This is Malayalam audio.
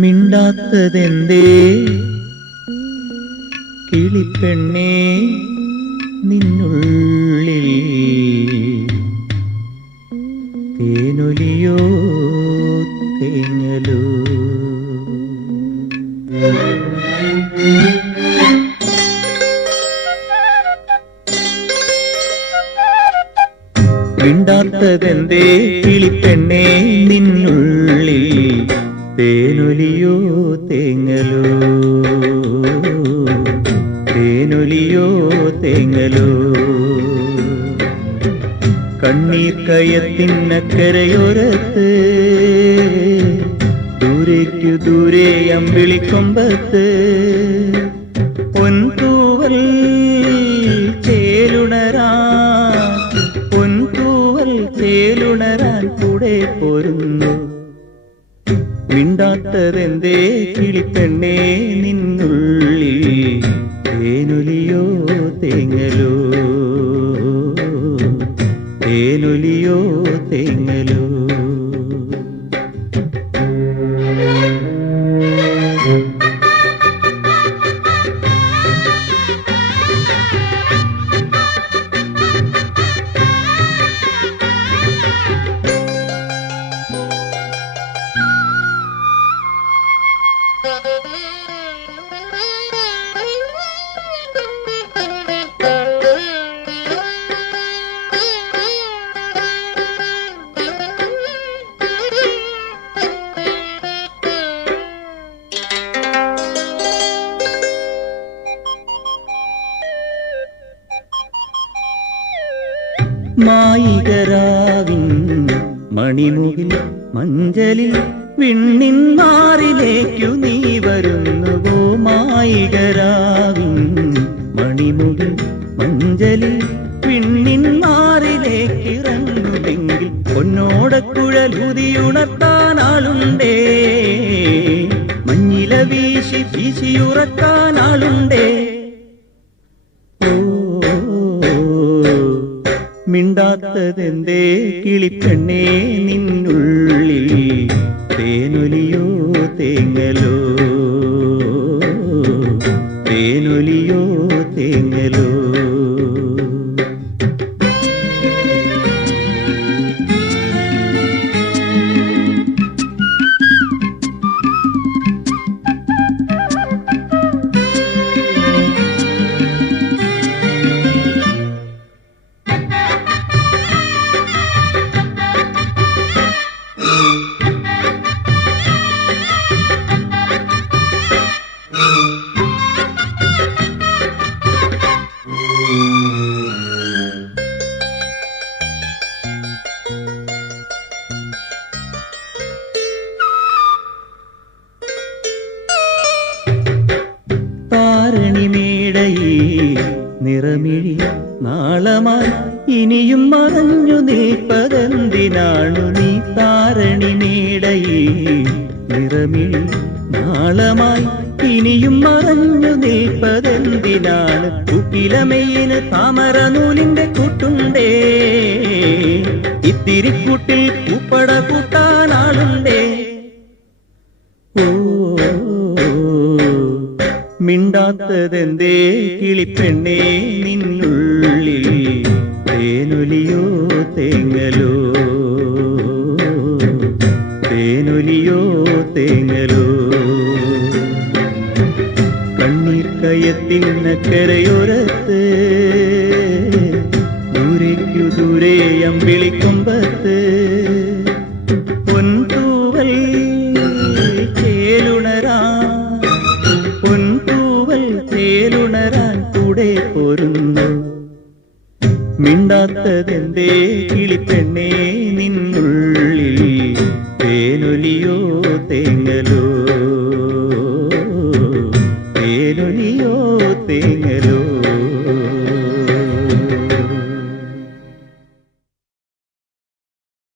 മിണ്ടാത്തതെന്തേ? കിളിപ്പെണ്ണേ നിന്നുള്ളിൽ തേനൊലിയോ തേങ്ങലോ? മിണ്ടാത്തതെന്തേ? കിളിപ്പെണ്ണേ നിന്നുള്ളിൽ തേനൊലിയോ തേങ്ങലോ. തേനൊലിയോ തേങ്ങലോ. കണ്ണീർ കയത്തിനക്കരയൊരത്ത് ദൂരേക്കു ദൂരെ അമ്പിളിക്കൊമ്പത്ത് പൊൻതൂവൽ മിണ്ടാത്തതെന്തേ കിളിപ്പെണ്ണേ നിന്നുള്ളിൽ? തേനൊലിയോ തേങ്ങലോ? തേനൊലിയോ തേങ്ങലോ? മായികരാവിൻ മണിമുകിൽ മഞ്ചലിൽ വിണ്ണിൻ മാറിലേക്കു നീ വരുന്നുവോ മായികരാവിൻ മണിമുകിൽ മഞ്ചലിൽ വിണ്ണിൻ മാറിലേക്ക് ഇറങ്ങുമെങ്കിൽ പൊന്നോടക്കുഴലുതിയുണർത്താൻ ആളുണ്ടേ. മഞ്ഞില വീശി വീശിയുറക്കാൻ ആളുണ്ടേ. മിണ്ടാത്തതെന്തേ? കിളിപ്പെണ്ണേ നിന്നുള്ളിൽ തേനൊലിയോ തേങ്ങലോ? താരണിമേടയിൽ നിറമിഴി നാളമായി ഇനിയും മറഞ്ഞു നിൽപ്പതെന്തിനാണു നീ താരണി താരണിമേടയിൽ നിറമിഴി നാളമായി ഇനിയും മറഞ്ഞു നിൽപ്പതെന്തിനാണ് കുപ്പിലമയിന് താമര നൂലിന്റെ കൂട്ടുണ്ടേ? ഇത്തിരി കൂട്ടിൽ പൂപ്പട മിണ്ടാത്തതെന്തേ കിളിപ്പെണ്ണേ നിന്നുള്ളിൽ? തേനൊലിയോ തേങ്ങലോ? തേനൊലിയോ തേങ്ങലോ? കണ്ണീർ കയത്തിനക്കരയൊരത്ത് ദൂരേക്കു ദൂരെ അമ്പിളിക്കൊമ്പത്ത് ഇല്ലാത്തതെന്തേ കിളിപ്പെണ്ണേ നിന്നുള്ള